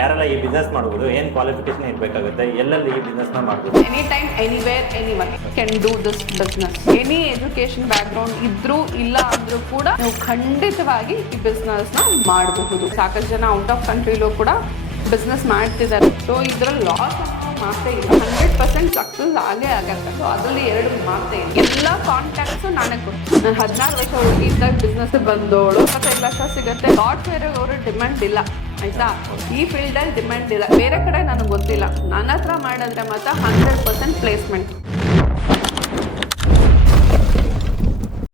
ಯಾರೆಲ್ಲ ಈ ಬಿಸ್ನೆಸ್ ಮಾಡ್ಬೋದು, ಏನು ಕ್ವಾಲಿಫಿಕೇಶನ್ ಇರಬೇಕಾಗುತ್ತೆ, ಎಲ್ಲೆಲ್ಲಿ ಈ ಬಿಸ್ನೆಸ್ನ ಮಾಡ್ಬೋದು? Any time anywhere anyone can do this business. Any education back ground ಇದ್ರೂ ಇಲ್ಲ ಅಂದ್ರೂ ಕೂಡ ನೀವು ಖಂಡಿತವಾಗಿ ಈ ಬಿಸ್ನೆಸ್ ನ ಮಾಡಬಹುದು. ಸಾಕಷ್ಟು ಜನ ಔಟ್ ಆಫ್ ಕಂಟ್ರಿಲೂ ಕೂಡ ಬಿಸ್ನೆಸ್ ಮಾಡ್ತಿದ್ದಾರೆ. ಸೊ ಇದ್ರಲ್ಲಿ ಲಾಸ್ ಮಾತೇ ಇಲ್ಲ, 100% ಸಕ್ಸಸ್ ಆಗೇ ಆಗತ್ತೆ. ಸೊ ಅದರಲ್ಲಿ ಎರಡು ಮಾತೇ ಇಲ್ಲ. ಎಲ್ಲ ಕಾಂಟ್ಯಾಕ್ಟ್ಸ್ ನಾನೇ ಕೊಡ್ತೀನಿ. ನಾನು 16 ವರ್ಷ ಹುಡುಗಿ ಇದ್ದಾಗ ಬಿಸ್ನೆಸ್ ಬಂದವಳು. 25 ಲಕ್ಷ ಸಿಗುತ್ತೆ. ಸಾಫ್ಟ್ವೇರ್ ಅವರು ಡಿಮ್ಯಾಂಡ್ ಇಲ್ಲ ಆಯ್ತಾ, ಈ ಫೀಲ್ಡ್ ಅಲ್ಲಿ ಡಿಮ್ಯಾಂಡ್ ಇಲ್ಲ. ಬೇರೆ ಕಡೆ ನನಗೆ ಗೊತ್ತಿಲ್ಲ. ನನ್ನ ಹತ್ರ ಮಾಡಿದ್ರೆ ಮಾತ್ರ 100% ಪ್ಲೇಸ್ಮೆಂಟ್.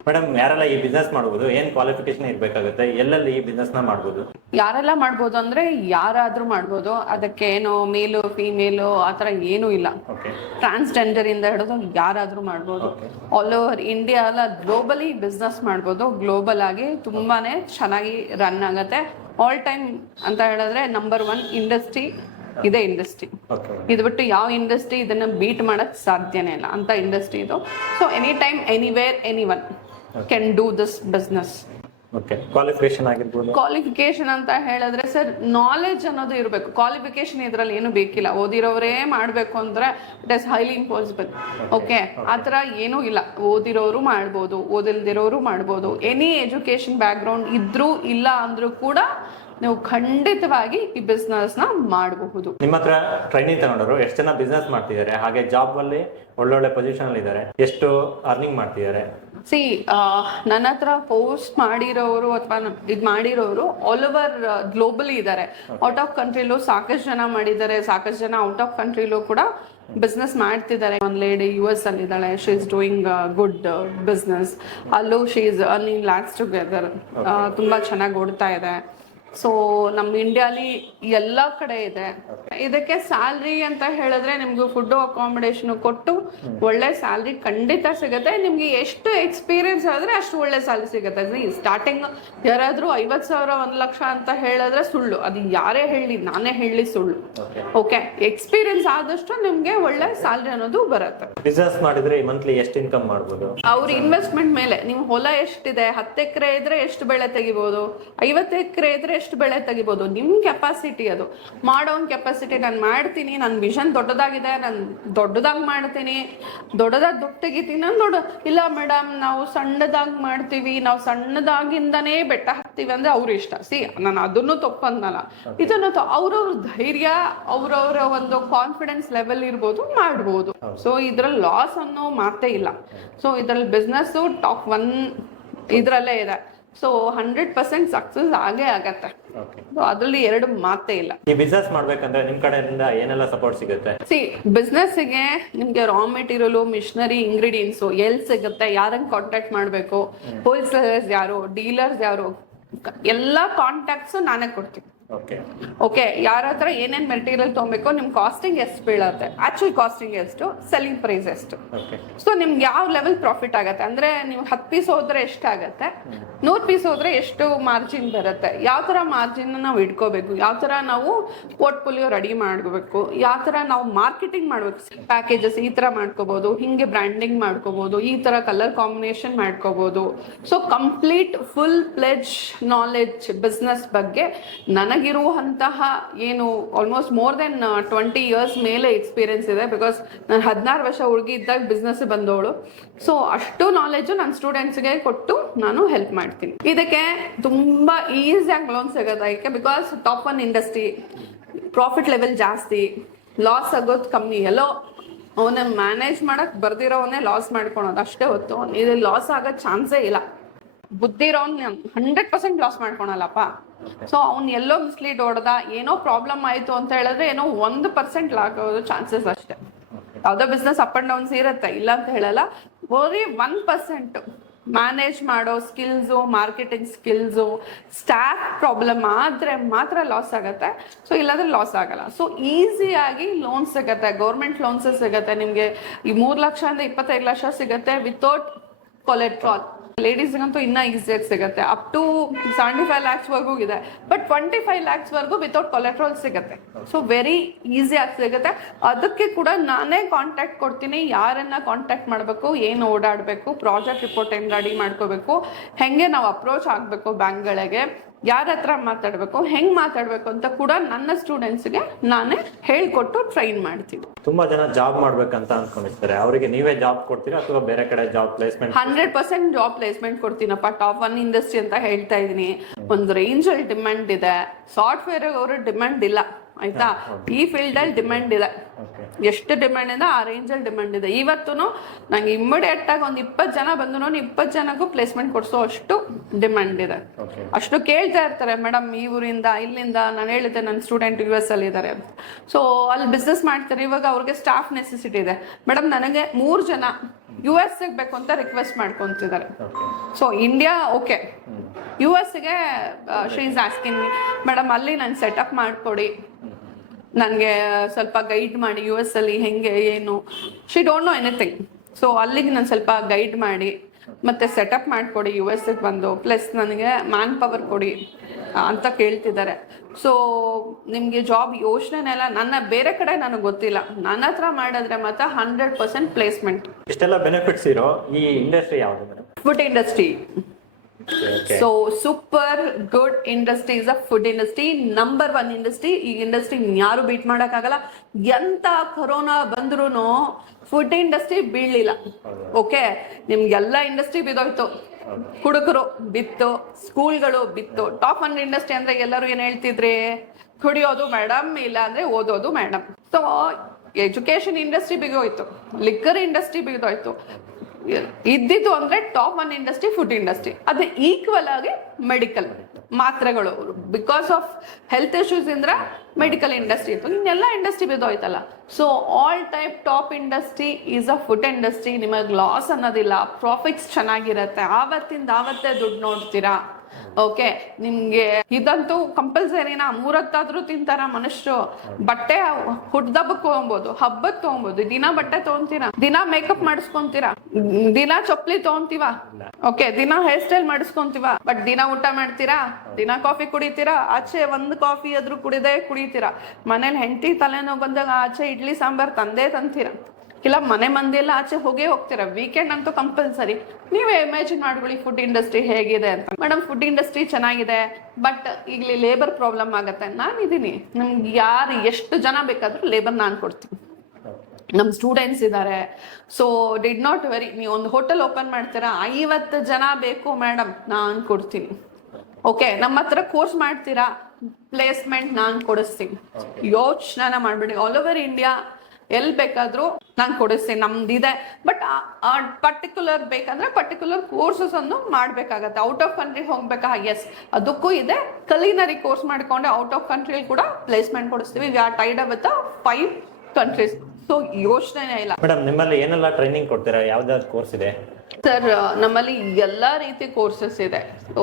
ಮೇಡಮ್, ಯಾರೆಲ್ಲ ಈ ಬಿಸ್ನೆಸ್ ಮಾಡ್ಬೋದು, ಏನು ಕ್ವಾಲಿಫಿಕೇಶನ್ ಇರಬೇಕಾಗುತ್ತೆ, ಎಲ್ಲೆಲ್ಲಿ ಈ ಬಿಸ್ನೆಸ್ನ ಮಾಡ್ಬೋದು? ಯಾರೆಲ್ಲ ಮಾಡ್ಬೋದು ಅಂದ್ರೆ ಯಾರಾದ್ರೂ ಮಾಡ್ಬೋದು. ಅದಕ್ಕೆ ಏನು ಮೇಲು ಫಿಮೇಲು ಆ ಥರ ಏನೂ ಇಲ್ಲ. ಟ್ರಾನ್ಸ್ಜೆಂಡರ್ ಇಂದ ಹಿಡಿದು ಯಾರಾದ್ರೂ ಮಾಡ್ಬೋದು. ಆಲ್ ಓವರ್ ಇಂಡಿಯಾ ಅಲ್ಲ, ಗ್ಲೋಬಲಿ ಬಿಸ್ನೆಸ್ ಮಾಡ್ಬೋದು. ಗ್ಲೋಬಲ್ ಆಗಿ ತುಂಬಾನೇ ಚೆನ್ನಾಗಿ ರನ್ ಆಗತ್ತೆ. ಆಲ್ ಟೈಮ್ ಅಂತ ಹೇಳಿದ್ರೆ ನಂಬರ್ 1 ಇಂಡಸ್ಟ್ರಿ ಇದೇ ಇಂಡಸ್ಟ್ರಿ. ಇದು ಬಿಟ್ಟು ಯಾವ ಇಂಡಸ್ಟ್ರಿ ಇದನ್ನ ಬೀಟ್ ಮಾಡಕ್ ಸಾಧ್ಯನೇ ಇಲ್ಲ ಅಂತ ಇಂಡಸ್ಟ್ರಿ ಇದು. So any time anywhere anyone can do this business. Qualification ಅಂತ ಹೇಳಿದ್ರೆ ಸರ್, ನಾಲೆಜ್ ಅನ್ನೋದು ಇರಬೇಕು. ಕ್ವಾಲಿಫಿಕೇಶನ್ ಇದ್ರಲ್ಲಿ ಏನು ಬೇಕಿಲ್ಲ. ಓದಿರೋರೇ ಮಾಡಬೇಕು ಅಂದ್ರೆ it is highly impossible. Okay, ಆ ಥರ ಏನೂ ಇಲ್ಲ. ಓದಿರೋರು ಮಾಡ್ಬೋದು, ಓದಿಲ್ದಿರೋರು ಮಾಡ್ಬೋದು. ಎನಿ ಎಜುಕೇಶನ್ ಬ್ಯಾಕ್ ಗ್ರೌಂಡ್ ಇದ್ರೂ ಇಲ್ಲ ಅಂದ್ರೂ ಕೂಡ ನೀವು ಖಂಡಿತವಾಗಿ ಈ ಬಿಸ್ನೆಸ್ ನ ಮಾಡಬಹುದು. ನಿಮ್ಮ ಹತ್ರ ಟ್ರೈನಿಂಗ್ ತಗೊಂಡವರು ಎಷ್ಟು ಜನ ಬಿಸ್ನೆಸ್ ಮಾಡ್ತಿದ್ದಾರೆ, ಹಾಗೆ ಜಾಬ್ ಅಲ್ಲಿ ಒಳ್ಳೊಳ್ಳೆ ಪೊಸಿಷನ್ ಅಲ್ಲಿ ಇದ್ದಾರೆ, ಎಷ್ಟು ಅರ್ನಿಂಗ್ ಮಾಡ್ತಿದ್ದಾರೆ? ನನ್ನ ಹತ್ರ ಪೋಸ್ಟ್ ಮಾಡಿರೋರು ಅಥವಾ ಇದು ಮಾಡಿರೋರು ಆಲ್ ಓವರ್ ಗ್ಲೋಬಲಿ ಇದ್ದಾರೆ. ಔಟ್ ಆಫ್ ಕಂಟ್ರಿಲೂ ಸಾಕಷ್ಟು ಜನ ಮಾಡಿದ್ದಾರೆ. ಸಾಕಷ್ಟು ಜನ ಔಟ್ ಆಫ್ ಕಂಟ್ರಿಲೂ ಕೂಡ ಬಿಸ್ನೆಸ್ ಮಾಡ್ತಿದ್ದಾರೆ. ಒಂದು ಲೇಡಿ US ಅಲ್ಲಿ ಇದ್ದಾಳೆ. She is doing good business. ಅಲ್ಲೂ she is earning lakhs together. ತುಂಬಾ ಚೆನ್ನಾಗಿ ಓಡ್ತಾ ಇದೆ. ಸೊ ನಮ್ಮ ಇಂಡಿಯಾಲಿ ಎಲ್ಲ ಕಡೆ ಇದೆ. ಇದಕ್ಕೆ ಸ್ಯಾಲ್ರಿ ಅಂತ ಹೇಳಿದ್ರೆ ನಿಮ್ಗೆ ಫುಡ್ ಅಕಾಮಿಡೇಷನ್ ಕೊಟ್ಟು ಒಳ್ಳೆ ಸ್ಯಾಲ್ರಿ ಖಂಡಿತ ಸಿಗುತ್ತೆ. ನಿಮ್ಗೆ ಎಷ್ಟು ಎಕ್ಸ್ಪೀರಿಯನ್ಸ್ ಆದ್ರೆ ಅಷ್ಟು ಒಳ್ಳೆ ಸ್ಯಾಲ್ರಿ ಸಿಗುತ್ತೆ. ಸ್ಟಾರ್ಟಿಂಗ್ ಯಾರಾದ್ರೂ 50,000 1 ಲಕ್ಷ ಅಂತ ಹೇಳಿದ್ರೆ ಸುಳ್ಳು. ಅದು ಯಾರೇ ಹೇಳಿ, ನಾನೇ ಹೇಳಿ ಸುಳ್ಳು. ಓಕೆ, ಎಕ್ಸ್ಪೀರಿಯನ್ಸ್ ಆದಷ್ಟು ನಿಮ್ಗೆ ಒಳ್ಳೆ ಸ್ಯಾಲ್ರಿ ಅನ್ನೋದು ಬರುತ್ತೆ. ಬಿಸ್ನೆಸ್ ಮಾಡಿದ್ರೆ ಮಂತ್ಲಿ ಎಷ್ಟು ಇನ್ಕಮ್ ಮಾಡ್ಬೋದು? ಅವ್ರ ಇನ್ವೆಸ್ಟ್ಮೆಂಟ್ ಮೇಲೆ. ನೀವು ಹೊಲ ಎಷ್ಟಿದೆ, 10 ಎಕರೆ ಇದ್ರೆ ಎಷ್ಟು ಬೆಳೆ ತೆಗಿಬಹುದು, 50 ಎಕರೆ ಇದ್ರೆ ಎಷ್ಟು ಬೆಳೆ ತೆಗಿಬಹುದು. ನಿಮ್ ಕೆಪಾಸಿಟಿ, ಅದು ಮಾಡೋನ್ ಕೆಪಾಸಿಟಿ. ನಾನು ಮಾಡ್ತೀನಿ, ನನ್ನ ವಿಷನ್ ದೊಡ್ಡದಾಗಿದೆ, ನಾನು ದೊಡ್ಡದಾಗಿ ಮಾಡ್ತೀನಿ, ದೊಡ್ಡದಾಗಿ ದುಡ್ಡು ತೆಗಿತೀನಿ. ನಾನು ಇಲ್ಲ ಮೇಡಮ್, ನಾವು ಸಣ್ಣದಾಗಿ ಮಾಡ್ತೀವಿ, ನಾವು ಸಣ್ಣದಾಗಿಂದನೇ ಬೆಟ್ಟ ಹಾಕ್ತೀವಿ ಅಂದ್ರೆ ಅವ್ರ ಇಷ್ಟ. ನಾನು ಅದನ್ನು ತಪ್ಪಂದಲ್ಲ, ಇದನ್ನು ಅವ್ರವ್ರ ಧೈರ್ಯ, ಅವ್ರವ್ರ ಒಂದು ಕಾನ್ಫಿಡೆನ್ಸ್ ಲೆವೆಲ್ ಇರ್ಬೋದು, ಮಾಡ್ಬೋದು. ಸೊ ಇದ್ರಲ್ಲಿ ಲಾಸ್ ಅನ್ನೋ ಮಾತೇ ಇಲ್ಲ. ಸೊ ಇದ್ರಲ್ಲಿ ಬಿಸ್ನೆಸ್ ಟಾಪ್ 1 ಇದ್ರಲ್ಲೇ ಇದೆ. ಸೊ 100% ಸಕ್ಸಸ್ ಆಗೇ ಆಗತ್ತೆ. ಅದ್ರಲ್ಲಿ ಎರಡು ಮಾತೇ ಇಲ್ಲ. ಈ ಬಿಸ್ನೆಸ್ ಮಾಡ್ಬೇಕಂದ್ರೆ ನಿಮ್ ಕಡೆಯಿಂದ ಏನೆಲ್ಲ ಸಪೋರ್ಟ್ ಸಿಗುತ್ತೆ? ಬಿಸ್ನೆಸ್ಗೆ ನಿಮ್ಗೆ ರಾ ಮೆಟೀರಿಯಲ್, ಮಿಷನರಿ, ಇಂಗ್ರೀಡಿಯೆಂಟ್ಸ್ ಎಲ್ಲಿ ಸಿಗುತ್ತೆ, ಯಾರಂಗ್ ಕಾಂಟ್ಯಾಕ್ಟ್ ಮಾಡ್ಬೇಕು, ಹೋಲ್ಸೇಲರ್ಸ್ ಯಾರು, ಡೀಲರ್ಸ್ ಯಾರು, ಎಲ್ಲ ಕಾಂಟ್ಯಾಕ್ಟ್ಸ್ ನಾನೇ ಕೊಡ್ತೀನಿ. ಓಕೆ, ಯಾರ ಹತ್ರ ಏನೇನ್ ಮೆಟೀರಿಯಲ್ ತಗೋಬೇಕು, ನಿಮ್ ಕಾಸ್ಟಿಂಗ್ ಎಷ್ಟು ಬೀಳತ್ತೆ, ಆಕ್ಚುಲ್ ಕಾಸ್ಟಿಂಗ್ ಎಷ್ಟು, ಸೆಲ್ಲಿಂಗ್ ಪ್ರೈಸ್ ಎಷ್ಟು. ಸೊ ನಿಮ್ಗೆ ಯಾವ ಲೆವೆಲ್ ಪ್ರಾಫಿಟ್ ಆಗತ್ತೆ ಅಂದ್ರೆ, ನೀವು 10 ಪೀಸ್ ಹೋದ್ರೆ ಎಷ್ಟಾಗತ್ತೆ, 100 ಪೀಸ್ ಹೋದ್ರೆ ಎಷ್ಟು ಮಾರ್ಜಿನ್ ಬರುತ್ತೆ, ಯಾವ ತರ ಮಾರ್ಜಿನ್ ನಾವು ಇಟ್ಕೋಬೇಕು, ಯಾವ ತರ ನಾವು ಪೋರ್ಟ್ಫೋಲಿಯೋ ರೆಡಿ ಮಾಡ್ಕೋಬೇಕು, ಯಾವ ತರ ನಾವು ಮಾರ್ಕೆಟಿಂಗ್ ಮಾಡ್ಬೇಕು, ಪ್ಯಾಕೇಜಸ್ ಈ ತರ ಮಾಡ್ಕೋಬಹುದು, ಹಿಂಗೆ ಬ್ರ್ಯಾಂಡಿಂಗ್ ಮಾಡ್ಕೋಬಹುದು, ಈ ತರ ಕಲರ್ ಕಾಂಬಿನೇಷನ್ ಮಾಡ್ಕೋಬಹುದು. So complete full fledge knowledge business ಬಗ್ಗೆ ನನಗಿರುವಂತಹ ಏನು ಆಲ್ಮೋಸ್ಟ್ ಮೋರ್ ದೆನ್ 20 ಇಯರ್ಸ್ ಮೇಲೆ ಎಕ್ಸ್ಪೀರಿಯನ್ಸ್ ಇದೆ. ಬಿಕಾಸ್ ನಾನು 16 ವರ್ಷ ಹುಡುಗಿ ಇದ್ದಾಗ ಬಿಸ್ನೆಸ್ ಬಂದವಳು. ಸೊ ಅಷ್ಟು ನಾಲೆಡ್ಜು ನನ್ನ ಸ್ಟೂಡೆಂಟ್ಸ್ಗೆ ಕೊಟ್ಟು ನಾನು ಹೆಲ್ಪ್ ಮಾಡ್ತೀನಿ. ಇದಕ್ಕೆ ತುಂಬಾ ಈಸಿಯಾಗಿ ಲೋನ್ ಸಿಗೋದಕ್ಕೆ, because top 1 industry, profit level ಜಾಸ್ತಿ, ಲಾಸ್ ಆಗೋದು ಕಮ್ಮಿ. ಎಲ್ಲೋ ಅವನ ಮ್ಯಾನೇಜ್ ಮಾಡಕ್ ಬರ್ದಿರೋವನ್ನೇ ಲಾಸ್ ಮಾಡ್ಕೊಳೋದು ಅಷ್ಟೇ ಹೊತ್ತು. ಇದು ಲಾಸ್ ಆಗೋ ಚಾನ್ಸೇ ಇಲ್ಲ. ಬುದ್ಧಿ ಇರೋನ್ 100% ಲಾಸ್ ಮಾಡ್ಕೊಳಲ್ಲಪ್ಪ. ಸೊ ಅವ್ನು ಎಲ್ಲೋ ಮಿಸ್ಲೀಡ್ ಹೊಡೆದ, ಏನೋ ಪ್ರಾಬ್ಲಮ್ ಆಯ್ತು ಅಂತ ಹೇಳಿದ್ರೆ ಏನೋ 1% ಲಾಕ್ ಆಗೋದು ಚಾನ್ಸಸ್ ಅಷ್ಟೇ. ಯಾವ್ದೋ ಬಿಸ್ನೆಸ್ ಅಪ್ ಅಂಡ್ ಡೌನ್ಸ್ ಇರುತ್ತೆ, ಇಲ್ಲ ಅಂತ ಹೇಳಲ್ಲ. ಬರೀ 1% ಮ್ಯಾನೇಜ್ ಮಾಡೋ skills, marketing skills, staff problem ಆದ್ರೆ ಮಾತ್ರ ಲಾಸ್ ಆಗತ್ತೆ. ಸೊ ಇಲ್ಲಾಂದ್ರೆ ಲಾಸ್ ಆಗಲ್ಲ. ಸೊ ಈಸಿಯಾಗಿ ಲೋನ್ ಸಿಗತ್ತೆ, ಗೌರ್ಮೆಂಟ್ ಲೋನ್ಸ್ ಸಿಗತ್ತೆ ನಿಮ್ಗೆ. ಈ 3 ಲಕ್ಷ ಅಂದ್ರೆ 25 ಲಕ್ಷ ಸಿಗತ್ತೆ ವಿತೌಟ್ ಕೊಲೆಟ್ರಾಲ್. ಲೇಡೀಸ್ಗಂತೂ ಇನ್ನೂ ಈಸಿಯಾಗಿ ಸಿಗುತ್ತೆ. ಅಪ್ ಟು 75 lakhs ವರ್ಗೂ ಇದೆ. ಬಟ್ 25 lakhs ವರ್ಗೂ ವಿತೌಟ್ ಕೊಲೆಟ್ರಾಲ್ ಸಿಗುತ್ತೆ. ಸೊ ವೆರಿ ಈಸಿಯಾಗಿ ಸಿಗುತ್ತೆ. ಅದಕ್ಕೆ ಕೂಡ ನಾನೇ ಕಾಂಟ್ಯಾಕ್ಟ್ ಕೊಡ್ತೀನಿ, ಯಾರನ್ನ ಕಾಂಟ್ಯಾಕ್ಟ್ ಮಾಡಬೇಕು, ಏನು ಓಡಾಡಬೇಕು, ಪ್ರಾಜೆಕ್ಟ್ ರಿಪೋರ್ಟ್ ಹೆಂಗೆ ರೆಡಿ ಮಾಡ್ಕೋಬೇಕು, ಹೆಂಗೆ ನಾವು ಅಪ್ರೋಚ್ ಆಗಬೇಕು ಬ್ಯಾಂಕ್ಗಳಿಗೆ, ಯಾರ ಹತ್ರ ಮಾತಾಡ್ಬೇಕು, ಹೆಂಗ್ ಮಾತಾಡ್ಬೇಕು ಅಂತ ಕೂಡ ನನ್ನ ಸ್ಟೂಡೆಂಟ್ಸ್ಗೆ ನಾನೇ ಹೇಳ್ಕೊಟ್ಟು ಟ್ರೈನ್ ಮಾಡ್ತೀನಿ. ತುಂಬಾ ಜನ ಜಾಬ್ ಮಾಡ್ಬೇಕಂತ ಅನ್ಕೊಂಡಿರ್ತಾರೆ, ಅವರಿಗೆ ನೀವೇ ಜಾಬ್ ಕೊಡ್ತೀರಾ ಅಥವಾ ಬೇರೆ ಕಡೆ ಜಾಬ್ ಪ್ಲೇಸ್ಮೆಂಟ್? 100% ಜಾಬ್ ಪ್ಲೇಸ್ಮೆಂಟ್ ಕೊಡ್ತೀನಪ್ಪ. ಟಾಪ್ 1 ಇಂಡಸ್ಟ್ರಿ ಅಂತ ಹೇಳ್ತಾ ಇದೀನಿ. ಒಂದು ರೇಂಜ್ ಅಲ್ಲಿ ಡಿಮ್ಯಾಂಡ್ ಇದೆ. ಸಾಫ್ಟ್ವೇರ್ ಅವರು ಡಿಮ್ಯಾಂಡ್ ಇಲ್ಲ ಆಯ್ತಾ, ಈ ಫೀಲ್ಡ್ ಅಲ್ಲಿ ಡಿಮ್ಯಾಂಡ್ ಇದೆ. ಎಷ್ಟು ಡಿಮ್ಯಾಂಡ್ ಇದೆ ಆ ರೇಂಜ್ ಅಲ್ಲಿ ಡಿಮ್ಯಾಂಡ್ ಇದೆ. ಇವತ್ತು ನಂಗೆ ಇಮಿಡಿಯೇಟ್ ಆಗಿ ಒಂದು 20 ಜನ ಬಂದು 20 ಜನಕ್ಕೂ ಪ್ಲೇಸ್ಮೆಂಟ್ ಕೊಡ್ಸೋ ಅಷ್ಟು ಡಿಮ್ಯಾಂಡ್ ಇದೆ. ಅಷ್ಟು ಕೇಳ್ತಾ ಇರ್ತಾರೆ, ಮೇಡಮ್ ಈ ಊರಿಂದ ಇಲ್ಲಿಂದ. ನಾನು ಹೇಳಿದ್ದೆ ನನ್ನ ಸ್ಟೂಡೆಂಟ್ US ಅಲ್ಲಿ ಇದ್ದಾರೆ ಅಂತ. ಸೊ ಅಲ್ಲಿ ಬಿಸ್ನೆಸ್ ಮಾಡ್ತಾರೆ. ಇವಾಗ ಅವ್ರಿಗೆ ಸ್ಟಾಫ್ ನೆಸೆಸಿಟಿ ಇದೆ. ಮೇಡಮ್ ನನಗೆ 3 ಜನ US ಬೇಕು ಅಂತ ರಿಕ್ವೆಸ್ಟ್ ಮಾಡ್ಕೊಂತಿದ್ದಾರೆ. ಸೊ ಇಂಡಿಯಾ ಓಕೆ, US ಗೆ she is asking me, madam ಅಲ್ಲಿ ನಾನು ಸೆಟಪ್ ಮಾಡ್ಕೊಡಿ, ನನಗೆ ಸ್ವಲ್ಪ ಗೈಡ್ ಮಾಡಿ, US ಅಲ್ಲಿ ಹೆಂಗೆ ಏನು, she don't know anything. So ಅಲ್ಲಿಗೆ ನಾನು ಸ್ವಲ್ಪ ಗೈಡ್ ಮಾಡಿ ಮತ್ತೆ ಸೆಟಪ್ ಮಾಡಿಕೊಡಿ US ಗೆ ಬಂದು, ಪ್ಲಸ್ ನನಗೆ ಮ್ಯಾನ್ ಪವರ್ ಕೊಡಿ ಅಂತ ಕೇಳ್ತಿದ್ದಾರೆ. ಸೊ ನಿಮಗೆ ಜಾಬ್ ಯೋಚನೆನೆಲ್ಲ ನನ್ನ ಬೇರೆ ಕಡೆ ನನಗೆ ಗೊತ್ತಿಲ್ಲ, ನನ್ನ ಹತ್ರ ಮಾಡಿದ್ರೆ ಮಾತ್ರ 100% ಪ್ಲೇಸ್ಮೆಂಟ್. ಇಷ್ಟೆಲ್ಲ ಬೆನಿಫಿಟ್ಸ್ ಇರೋ ಈ ಇಂಡಸ್ಟ್ರಿ ಯಾವುದು madam? Food industry. So super good industry is a food industry. Number 1 industry. ಈ ಇಂಡಸ್ಟ್ರಿ ಯಾರು ಬೀಟ್ ಮಾಡಕ್ಕಾಗಲ್ಲ. ಎಂತ ಕೊರೋನಾ ಬಂದ್ರು ಫುಡ್ ಇಂಡಸ್ಟ್ರಿ ಬೀಳಲಿಲ್ಲ. ಓಕೆ, ನಿಮ್ಗೆಲ್ಲ ಇಂಡಸ್ಟ್ರಿ ಬಿದ್ದೋಯ್ತು. ಹುಡುಗರು ಬಿತ್ತು, ಸ್ಕೂಲ್ಗಳು ಬಿತ್ತು. ಟಾಪ್ 1 ಇಂಡಸ್ಟ್ರಿ ಅಂದ್ರೆ ಎಲ್ಲರೂ ಏನ್ ಹೇಳ್ತಿದ್ರಿ? ಕುಡಿಯೋದು ಮೇಡಮ್, ಇಲ್ಲ ಅಂದ್ರೆ ಓದೋದು ಮೇಡಮ್. ಸೊ ಎಜುಕೇಶನ್ ಇಂಡಸ್ಟ್ರಿ ಬಿಗೋಯ್ತು, ಲಿಕ್ಕರ್ ಇಂಡಸ್ಟ್ರಿ ಬಿಗೋಯ್ತು. ಇದ್ದಿದ್ದು ಅಂದ್ರೆ ಟಾಪ್ 1 ಇಂಡಸ್ಟ್ರಿ ಫುಡ್ ಇಂಡಸ್ಟ್ರಿ. ಅದೇ ಈಕ್ವಲ್ ಆಗಿ ಮೆಡಿಕಲ್ ಮಾತ್ರೆಗಳು, ಬಿಕಾಸ್ ಆಫ್ ಹೆಲ್ತ್ ಇಶ್ಯೂಸ್ ಇಂದ್ರ ಮೆಡಿಕಲ್ ಇಂಡಸ್ಟ್ರಿ ಇತ್ತು. ಇನ್ನೆಲ್ಲ ಇಂಡಸ್ಟ್ರಿ ಬಿದ್ದೋಯ್ತಲ್ಲ. So all type top industry is a food industry. ನಿಮಗೆ ಲಾಸ್ ಅನ್ನೋದಿಲ್ಲ, ಪ್ರಾಫಿಟ್ಸ್ ಚೆನ್ನಾಗಿರತ್ತೆ, ಆವತ್ತಿಂದ ಆವತ್ತೇ ದುಡ್ಡು ನೋಡ್ತೀರಾ. ಓಕೆ, ನಿಮ್ಗೆ ಇದಂತೂ ಕಂಪಲ್ಸರಿನಾ? 3 ಹೊತ್ತಾದ್ರೂ ತಿಂತಾರ ಮನುಷ್ಯರು. ಬಟ್ಟೆ ಹುಡ್ದಬ್ಬಕ್ ತಗೊಂಬೋದು, ಹಬ್ಬಕ್ ತಗೊಂಬೋದು. ದಿನ ಬಟ್ಟೆ ತಗೊಂತೀರಾ, ದಿನ ಮೇಕಪ್ ಮಾಡಿಸ್ಕೊಂತೀರಾ, ದಿನ ಚಪ್ಪಲಿ ತಗೊಂತೀವ, ಓಕೆ, ದಿನ ಹೇರ್ ಸ್ಟೈಲ್ ಮಾಡಿಸ್ಕೊಂತೀವ. ಬಟ್ ದಿನ ಊಟ ಮಾಡ್ತೀರಾ, ದಿನ ಕಾಫಿ ಕುಡಿತೀರಾ. ಆಚೆ 1 ಕಾಫಿ ಆದ್ರೂ ಕುಡಿತೀರಾ. ಮನೇಲಿ ಹೆಂಡತಿ ತಲೆನೋವು ಬಂದಾಗ ಆಚೆ ಇಡ್ಲಿ ಸಾಂಬಾರ್ ತಂತೀರಾ. ಇಲ್ಲ ಮನೆ ಮಂದಿ ಎಲ್ಲ ಆಚೆ ಹೋಗ್ತೀರಾ. ವೀಕೆಂಡ್ ಅಂತೂ ಕಂಪಲ್ಸರಿ. ನೀವೇ ಇಮ್ಯಾಜಿನ್ ಮಾಡ್ಕೊಳ್ಳಿ ಫುಡ್ ಇಂಡಸ್ಟ್ರಿ ಹೇಗಿದೆ ಅಂತ. ಮೇಡಮ್ ಫುಡ್ ಇಂಡಸ್ಟ್ರಿ ಚೆನ್ನಾಗಿದೆ, ಬಟ್ ಇಲ್ಲಿ ಲೇಬರ್ ಪ್ರಾಬ್ಲಮ್ ಆಗತ್ತೆ. ನಾನಿದ್ದೀನಿ, ನಮ್ಗೆ ಯಾರು ಎಷ್ಟು ಜನ ಬೇಕಾದ್ರೂ ಲೇಬರ್ ನಾನು ಕೊಡ್ತೀನಿ. ನಮ್ಮ ಸ್ಟೂಡೆಂಟ್ಸ್ ಇದ್ದಾರೆ. So did not very. ನೀವು ಒಂದು ಹೋಟೆಲ್ ಓಪನ್ ಮಾಡ್ತೀರಾ, 50 ಜನ ಬೇಕು ಮೇಡಮ್, ನಾನು ಕೊಡ್ತೀನಿ. ಓಕೆ, ನಮ್ಮ ಹತ್ರ ಕೋರ್ಸ್ ಮಾಡ್ತೀರಾ, ಪ್ಲೇಸ್ಮೆಂಟ್ ನಾನು ಕೊಡಿಸ್ತೀನಿ. ಯೋಚನೆ ಮಾಡ್ಬಿಡಿ. ಆಲ್ ಓವರ್ ಇಂಡಿಯಾ ಎಲ್ಲಿ ಬೇಕಾದ್ರೂ ನಾನು ಕೊಡಿಸ್ತೀನಿ, ನಮ್ದಿದೆ. ಬಟ್ ಪರ್ಟಿಕ್ಯುಲರ್ ಬೇಕಂದ್ರೆ ಪರ್ಟಿಕ್ಯುಲರ್ ಕೋರ್ಸಸ್ ಅನ್ನು ಮಾಡ್ಬೇಕಾಗತ್ತೆ. ಔಟ್ ಆಫ್ ಕಂಟ್ರಿ ಹೋಗ್ಬೇಕಾ? ಎಸ್, ಅದಕ್ಕೂ ಇದೆ. ಕಲಿನರಿ ಕೋರ್ಸ್ ಮಾಡ್ಕೊಂಡೆ ಔಟ್ ಆಫ್ ಕಂಟ್ರಿಯಲ್ಲಿ ಕೂಡ ಪ್ಲೇಸ್ಮೆಂಟ್ ಕೊಡಿಸ್ತೀವಿ. We are tied up with 5 countries. So ಯೋಚನೆ ಇಲ್ಲ. ಮೇಡಮ್ ನಿಮ್ಮಲ್ಲಿ ಏನೆಲ್ಲ ಟ್ರೈನಿಂಗ್ ಕೊಡ್ತೀರಾ? ಯಾವ್ದಾದ್ರು ಕೋರ್ಸ್ ಇದೆ? ಸರ್ ನಮ್ಮಲ್ಲಿ ಎಲ್ಲ ರೀತಿ ಕೋರ್ಸಸ್ ಇದೆ. ಸೊ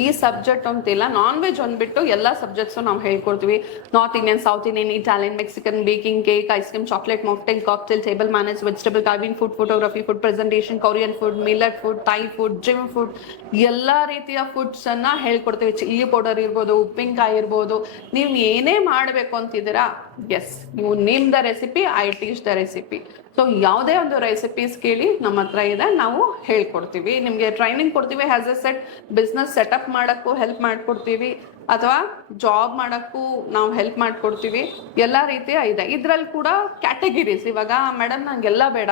ಈ ಸಬ್ಜೆಕ್ಟ್ ಅಂತಿಲ್ಲ, ನಾನ್ ವೆಜ್ ಅಂದ್ಬಿಟ್ಟು ಎಲ್ಲ ಸಬ್ಜೆಕ್ಟ್ಸು ನಾವು ಹೇಳ್ಕೊಡ್ತೀವಿ. North Indian, south Indian, Italian, Mexican, baking, cake, ice cream, chocolate, mocktail, cocktail, table manage, vegetable carving, food photography, food presentation, Korean food, millet food, Thai food, gym food, ಎಲ್ಲ ರೀತಿಯ foods ಅನ್ನ ಹೇಳ್ಕೊಡ್ತೀವಿ. Chilli powder ಇರ್ಬೋದು, ಉಪ್ಪಿನಕಾಯಿ ಇರ್ಬೋದು. ನೀವು ಏನೇ ಮಾಡಬೇಕು ಅಂತಿದ್ದೀರಾ, ಎಸ್, ನೀವು name the recipe, I teach the recipe. So ಯಾವುದೇ ಒಂದು ರೆಸಿಪೀಸ್ ಕೇಳಿ ನಮ್ಮ ಹತ್ರ ಇದೆ, ನಾವು ಹೇಳ್ಕೊಡ್ತೀವಿ. ನಿಮಗೆ ಟ್ರೈನಿಂಗ್ ಕೊಡ್ತೀವಿ. Has A set business setup ಮಾಡೋಕ್ಕೂ ಹೆಲ್ಪ್ ಮಾಡ್ಕೊಡ್ತೀವಿ, ಅಥವಾ ಜಾಬ್ ಮಾಡೋಕ್ಕೂ ನಾವು ಹೆಲ್ಪ್ ಮಾಡ್ಕೊಡ್ತೀವಿ. ಎಲ್ಲ ರೀತಿಯ ಇದೆ. ಇದ್ರಲ್ಲಿ ಕೂಡ ಕ್ಯಾಟಗಿರೀಸ್. ಇವಾಗ ಮೇಡಮ್ ನಂಗೆಲ್ಲ ಬೇಡ,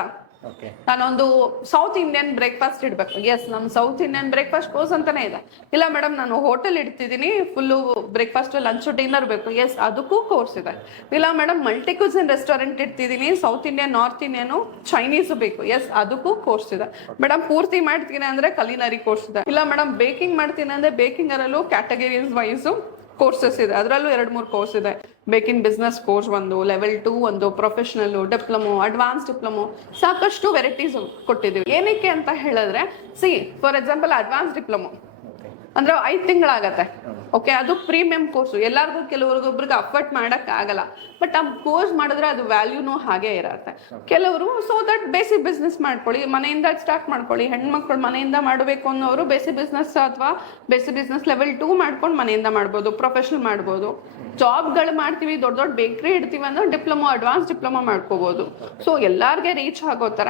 ನಾನೊಂದು ಸೌತ್ ಇಂಡಿಯನ್ ಬ್ರೇಕ್ಫಾಸ್ಟ್ ಇಡ್ಬೇಕು. ಎಸ್, ನಮ್ಮ ಸೌತ್ ಇಂಡಿಯನ್ ಬ್ರೇಕ್ಫಾಸ್ಟ್ ಕೋರ್ಸ್ ಅಂತಾನೆ ಇದೆ. ಇಲ್ಲ ಮೇಡಮ್ ನಾನು ಹೋಟೆಲ್ ಇಡ್ತಿದ್ದೀನಿ, ಫುಲ್ಲು ಬ್ರೇಕ್ಫಾಸ್ಟ್, ಲಂಚ್, ಡಿನ್ನರ್ ಬೇಕು. ಎಸ್, ಅದಕ್ಕೂ ಕೋರ್ಸ್ ಇದೆ. ಇಲ್ಲ ಮೇಡಮ್ ಮಲ್ಟಿ ಕ್ಯೂಸಿನ್ ರೆಸ್ಟೋರೆಂಟ್ ಇಡ್ತಿದ್ದೀನಿ, south Indian, north Indian, Chinese ಬೇಕು. ಎಸ್, ಅದಕ್ಕೂ ಕೋರ್ಸ್ ಇದೆ. ಮೇಡಮ್ ಪೂರ್ತಿ ಮಾಡ್ತೀನಿ ಅಂದ್ರೆ ಕಲಿನರಿ ಕೋರ್ಸ್ ಇದೆ. ಇಲ್ಲ ಮೇಡಮ್ ಬೇಕಿಂಗ್ ಮಾಡ್ತೀನಿ ಅಂದ್ರೆ ಬೇಕಿಂಗ್ ಅರಲ್ಲೂ ಕ್ಯಾಟಗರೀಸ್ ವೈಸು ಕೋರ್ಸಸ್ ಇದೆ. ಅದರಲ್ಲೂ 2-3 ಕೋರ್ಸ್ ಇದೆ. ಬೇಕಿಂಗ್ ಬಿಸ್ನೆಸ್ ಕೋರ್ಸ್ ಒಂದು, ಲೆವೆಲ್ 2 ಒಂದು, ಪ್ರೊಫೆಷನಲ್, ಡಿಪ್ಲೊಮೊ, ಅಡ್ವಾನ್ಸ್ ಡಿಪ್ಲೊಮೊ, ಸಾಕಷ್ಟು ವೆರೈಟೀಸ್ ಕೊಟ್ಟಿದ್ದೀವಿ. ಏನಕ್ಕೆ ಅಂತ ಹೇಳಿದ್ರೆ, ಫಾರ್ ಎಕ್ಸಾಂಪಲ್ ಅಡ್ವಾನ್ಸ್ ಡಿಪ್ಲೊಮೊ ಅಂದ್ರೆ 5 ತಿಂಗಳಾಗತ್ತೆ. ಓಕೆ, ಅದು ಪ್ರೀಮಿಯಂ ಕೋರ್ಸು. ಎಲ್ಲರಿಗೂ ಕೆಲವ್ರಿಗೊಬ್ರಿಗೆ ಅಫರ್ಟ್ ಮಾಡಕ್ ಆಗಲ್ಲ. ಬಟ್ ಆ ಕೋರ್ಸ್ ಮಾಡಿದ್ರೆ ಅದು ವ್ಯಾಲ್ಯೂನು ಹಾಗೆ ಇರತ್ತೆ. ಕೆಲವರು ಸೊ ದಟ್ ಬೇಸಿಕ್ ಬಿಸ್ನೆಸ್ ಮಾಡ್ಕೊಳ್ಳಿ, ಮನೆಯಿಂದ ಸ್ಟಾರ್ಟ್ ಮಾಡ್ಕೊಳ್ಳಿ. ಹೆಣ್ಮಕ್ಳು ಮನೆಯಿಂದ ಮಾಡಬೇಕು ಅನ್ನೋರು ಬೇಸಿಕ್ ಬಿಸ್ನೆಸ್ ಅಥವಾ ಬೇಸಿಕ್ ಬಿಸ್ನೆಸ್ ಲೆವೆಲ್ 2 ಮಾಡ್ಕೊಂಡು ಮನೆಯಿಂದ ಮಾಡ್ಬೋದು, ಪ್ರೊಫೆಷನಲ್ ಮಾಡ್ಬೋದು. ಜಾಬ್ಗಳು ಮಾಡ್ತೀವಿ, ದೊಡ್ಡ ದೊಡ್ಡ ಬೇಕ್ರಿ ಇಡ್ತೀವಿ ಅಂದ್ರೆ ಡಿಪ್ಲೊಮೊ, ಅಡ್ವಾನ್ಸ್ ಡಿಪ್ಲೊಮೊ ಮಾಡ್ಕೋಬಹುದು. ಸೊ ಎಲ್ಲಾರ್ಗೆ ರೀಚ್ ಆಗೋ ಥರ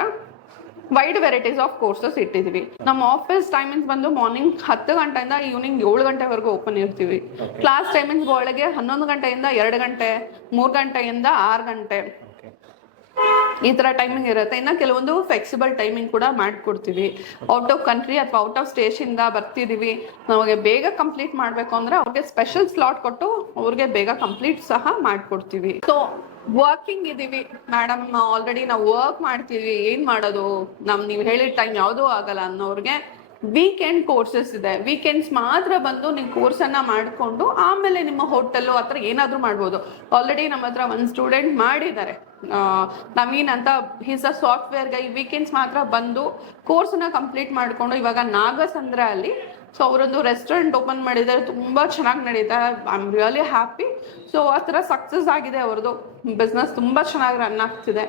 ವೈಡ್ ವೆರೈಟೀಸ್ ಆಫ್ ಕೋರ್ಸಸ್ ಇಟ್ಟಿದ್ವಿ. ನಮ್ಮ ಆಫೀಸ್ ಟೈಮಿಂಗ್ಸ್ ಬಂದು ಮಾರ್ನಿಂಗ್ 10 ಗಂಟೆಯಿಂದ ಈವ್ನಿಂಗ್ 7 ಗಂಟೆವರೆಗೂ ಓಪನ್ ಇರ್ತೀವಿ. ಕ್ಲಾಸ್ ಟೈಮಿಂಗ್ಸ್ ಒಳಗೆ 11 ಗಂಟೆಯಿಂದ 2 ಗಂಟೆ, 3 ಗಂಟೆಯಿಂದ 6 ಗಂಟೆ ಈ ತರ ಟೈಮಿಂಗ್ ಇರುತ್ತೆ. ಇನ್ನು ಕೆಲವೊಂದು ಫ್ಲೆಕ್ಸಿಬಲ್ ಟೈಮಿಂಗ್ ಕೂಡ ಮಾಡ್ಕೊಡ್ತೀವಿ. ಔಟ್ ಆಫ್ ಕಂಟ್ರಿ ಅಥವಾ ಔಟ್ ಆಫ್ ಸ್ಟೇಷನ್ ಇಂದ ಬರ್ತಿದೀವಿ, ನಮಗೆ ಬೇಗ ಕಂಪ್ಲೀಟ್ ಮಾಡ್ಬೇಕು ಅಂದ್ರೆ ಅವ್ರಿಗೆ ಸ್ಪೆಷಲ್ ಸ್ಲಾಟ್ ಕೊಟ್ಟು ಅವ್ರಿಗೆ ಬೇಗ ಕಂಪ್ಲೀಟ್ ಸಹ ಮಾಡ್ಕೊಡ್ತೀವಿ. ಸೊ ವರ್ಕಿಂಗ್ ಇದೀವಿ ಮೇಡಮ್, ಆಲ್ರೆಡಿ ನಾವು ವರ್ಕ್ ಮಾಡ್ತೀವಿ, ಏನ್ ಮಾಡೋದು, ನೀವು ಹೇಳಿದ ಟೈಮ್ ಯಾವುದೂ ಆಗಲ್ಲ ಅನ್ನೋರ್ಗೆ ವೀಕೆಂಡ್ ಕೋರ್ಸಸ್ ಇದೆ. ವೀಕೆಂಡ್ಸ್ ಮಾತ್ರ ಬಂದು ನೀವು ಕೋರ್ಸ್ ಅನ್ನ ಮಾಡ್ಕೊಂಡು ಆಮೇಲೆ ನಿಮ್ಮ ಹೋಟೆಲ್ ಹತ್ರ ಏನಾದ್ರೂ ಮಾಡ್ಬೋದು. ಆಲ್ರೆಡಿ ನಮ್ಮ ಹತ್ರ ಒಂದು ಸ್ಟೂಡೆಂಟ್ ಮಾಡಿದ್ದಾರೆ, ನವೀನ್ ಅಂತ, is a software Guy. Weekends ಮಾತ್ರ ಬಂದು ಕೋರ್ಸ್ ನ ಕಂಪ್ಲೀಟ್ ಮಾಡ್ಕೊಂಡು ಇವಾಗ ನಾಗಸಂದ್ರ ಅಲ್ಲಿ ಸೊ ಅವರೊಂದು ರೆಸ್ಟೋರೆಂಟ್ ಓಪನ್ ಮಾಡಿದ್ದಾರೆ, ತುಂಬಾ ಚೆನ್ನಾಗಿ ನಡೀತಾ. I am really happy. So ಆ ಥರ ಸಕ್ಸಸ್ ಆಗಿದೆ ಅವ್ರದ್ದು ಬಿಸ್ನೆಸ್, ತುಂಬಾ ಚೆನ್ನಾಗಿ ರನ್ ಆಗ್ತಿದೆ.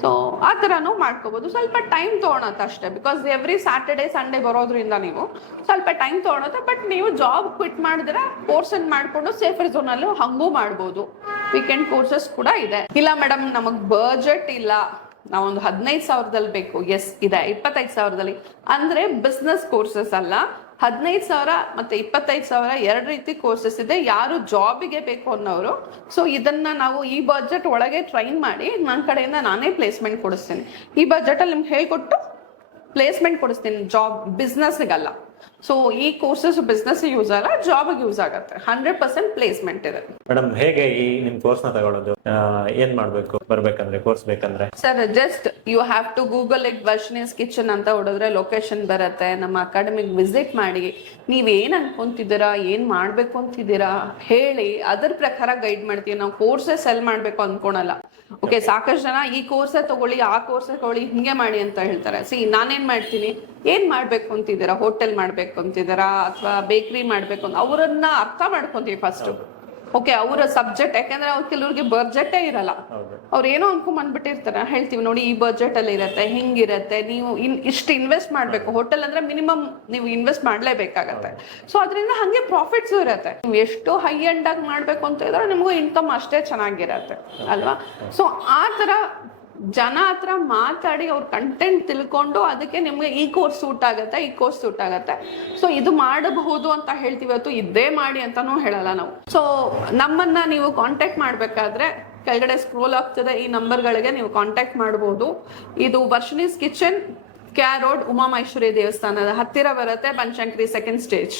ಸೊ ಆ ಥರನೂ ಮಾಡ್ಕೋಬಹುದು. ಸ್ವಲ್ಪ ಟೈಮ್ ತೊಗೊಳತ್ತೆ ಅಷ್ಟೇ, ಬಿಕಾಸ್ ಎವ್ರಿ ಸ್ಯಾಟರ್ಡೆ ಸಂಡೇ ಬರೋದ್ರಿಂದ ನೀವು ಸ್ವಲ್ಪ ಟೈಮ್ ತೊಗೊಳತ್ತೆ. ಬಟ್ ನೀವು ಜಾಬ್ ಕ್ವಿಟ್ ಮಾಡಿದ್ರೆ ಕೋರ್ಸ್ ಅನ್ನು ಮಾಡ್ಕೊಂಡು ಸೇಫರ್ ಝೋನ್ ಅಲ್ಲೂ ಹಂಗೂ ಮಾಡ್ಬೋದು. ವೀಕೆಂಡ್ ಕೋರ್ಸಸ್ ಕೂಡ ಇದೆ. ಇಲ್ಲ ಮೇಡಮ್ ನಮಗ್ ಬಜೆಟ್ ಇಲ್ಲ, ನಾವೊಂದು 15,000ದಲ್ಲಿ ಬೇಕು, ಎಸ್ ಇದೆ 25,000ದಲ್ಲಿ ಅಂದ್ರೆ ಬಿಸ್ನೆಸ್ ಕೋರ್ಸಸ್ ಅಲ್ಲ. 15,000 ಮತ್ತೆ 25,000 ಎರಡು ರೀತಿ ಕೋರ್ಸಸ್ ಇದೆ. ಯಾರು ಜಾಬಿಗೆ ಬೇಕು ಅನ್ನೋರು ಸೊ ಇದನ್ನ ನಾವು ಈ ಬಜೆಟ್ ಒಳಗೆ ಟ್ರೈನ್ ಮಾಡಿ ನನ್ನ ಕಡೆಯಿಂದ ನಾನೇ ಪ್ಲೇಸ್ಮೆಂಟ್ ಕೊಡಿಸ್ತೀನಿ. ಈ ಬಜೆಟ್ ಅಲ್ಲಿ ನಿಮ್ಗೆ ಹೇಳ್ಕೊಟ್ಟು ಪ್ಲೇಸ್ಮೆಂಟ್ ಕೊಡಿಸ್ತೀನಿ, ಜಾಬ್ ಬಿಸ್ನೆಸ್ಗಲ್ಲ. ಸೊ ಈ ಕೋರ್ಸಸ್ ಬಿಸ್ನೆಸ್ ಯೂಸ್ ಅಲ್ಲ, ಜಾಬ್ಗೆ ಯೂಸ್ ಆಗುತ್ತೆ. 100% ಪ್ಲೇಸ್ಮೆಂಟ್ ಇದೆ. ಮೇಡಮ್ ಹೇಗೆ ಈ ನಿಮ್ ಕೋರ್ಸ್ ನ ತಗೊಳ್ಳೋದು, ಏನ್ ಮಾಡ್ಬೇಕು ಬರ್ಬೇಕಂದ್ರೆ ಕೋರ್ಸ್ ಬೇಕಂದ್ರೆ? Sir just you have to Google it Varshini's kitchen ಅಂತ ಹೊಡೆದ್ರೆ ಲೊಕೇಶನ್ ಬರುತ್ತೆ. ನಮ್ಮ ಅಕಾಡೆಮಿಗೆ ವಿಸಿಟ್ ಮಾಡಿ ನೀವ್ ಏನ್ ಅನ್ಕೊಂತಿದ್ದೀರಾ, ಏನ್ ಮಾಡ್ಬೇಕು ಅಂತಿದ್ದೀರಾ ಹೇಳಿ, ಅದ್ರ ಪ್ರಕಾರ ಗೈಡ್ ಮಾಡ್ತೀವಿ. ನಾವು ಕೋರ್ಸೇ ಸೆಲ್ ಮಾಡ್ಬೇಕು ಅನ್ಕೊಳಲ್ಲ. ಓಕೆ, ಸಾಕಷ್ಟು ಜನ ಈ ಕೋರ್ಸೇ ತಗೊಳ್ಳಿ, ಆ ಕೋರ್ಸೇ ತಗೊಳ್ಳಿ, ಹಿಂಗೆ ಮಾಡಿ ಅಂತ ಹೇಳ್ತಾರೆ. ಸಿ ನಾನೇನ್ ಮಾಡ್ತೀನಿ, ಏನ್ ಮಾಡ್ಬೇಕು ಅಂತಿದ್ದೀರಾ, ಹೋಟೆಲ್ ಮಾಡ್ಬೇಕು ಅಂತಿದ್ದೀರಾ ಅಥವಾ ಬೇಕರಿ ಮಾಡ್ಬೇಕು ಅಂತ ಅವರನ್ನ ಅರ್ಥ ಮಾಡ್ಕೊಂತೀವಿ ಫಸ್ಟ್. ಓಕೆ, ಅವರ ಸಬ್ಜೆಕ್ಟ್, ಯಾಕಂದ್ರೆ ಅವ್ರು ಕೆಲವ್ರಿಗೆ ಬಜೆಟೇ ಇರಲ್ಲ, ಅವ್ರು ಏನೋ ಅನ್ಕೊಂಡ್ ಬಂದ್ಬಿಟ್ಟಿರ್ತಾರೆ. ಹೇಳ್ತೀವಿ ನೋಡಿ ಈ ಬಜೆಟ್ ಅಲ್ಲಿ ಇರತ್ತೆ, ಹಿಂಗಿರತ್ತೆ, ನೀವು ಇಷ್ಟು ಇನ್ವೆಸ್ಟ್ ಮಾಡ್ಬೇಕು. ಹೋಟೆಲ್ ಅಂದ್ರೆ ಮಿನಿಮಮ್ ನೀವು ಇನ್ವೆಸ್ಟ್ ಮಾಡ್ಲೇಬೇಕಾಗತ್ತೆ. ಸೊ ಅದರಿಂದ ಹಂಗೆ ಪ್ರಾಫಿಟ್ಸ್ ಇರತ್ತೆ. ನೀವು ಎಷ್ಟು ಹೈ ಎಂಡ್ ಆಗಿ ಮಾಡ್ಬೇಕು ಅಂತ ಇದ್ರೆ ನಿಮಗೂ ಇನ್ಕಮ್ ಅಷ್ಟೇ ಚೆನ್ನಾಗಿರತ್ತೆ ಅಲ್ವಾ. ಸೊ ಆ ತರ ಜನ ಹತ್ರ ಮಾತಾಡಿ ಅವ್ರ ಕಂಟೆಂಟ್ ತಿಳ್ಕೊಂಡು ಅದಕ್ಕೆ ನಿಮ್ಗೆ ಈ ಕೋರ್ಸ್ ಸೂಟ್ ಆಗತ್ತೆ, ಈ ಕೋರ್ಸ್ ಸೂಟ್ ಆಗತ್ತೆ, ಸೊ ಇದು ಮಾಡಬಹುದು ಅಂತ ಹೇಳ್ತೀವಿ. ಇವತ್ತು ಇದೇ ಮಾಡಿ ಅಂತಾನೂ ಹೇಳಲ್ಲ ನಾವು. ಸೊ ನಮ್ಮನ್ನ ನೀವು ಕಾಂಟ್ಯಾಕ್ಟ್ ಮಾಡ್ಬೇಕಾದ್ರೆ ಕೆಳಗಡೆ ಸ್ಕ್ರೋಲ್ ಆಗ್ತದೆ, ಈ ನಂಬರ್ಗಳಿಗೆ ನೀವು ಕಾಂಟ್ಯಾಕ್ಟ್ ಮಾಡಬಹುದು. ಇದು Varshini's kitchen, KR road, Uma Maheshwari ದೇವಸ್ಥಾನದ ಹತ್ತಿರ ಬರುತ್ತೆ, ಬನಶಂಕರಿ 2nd ಸ್ಟೇಜ್.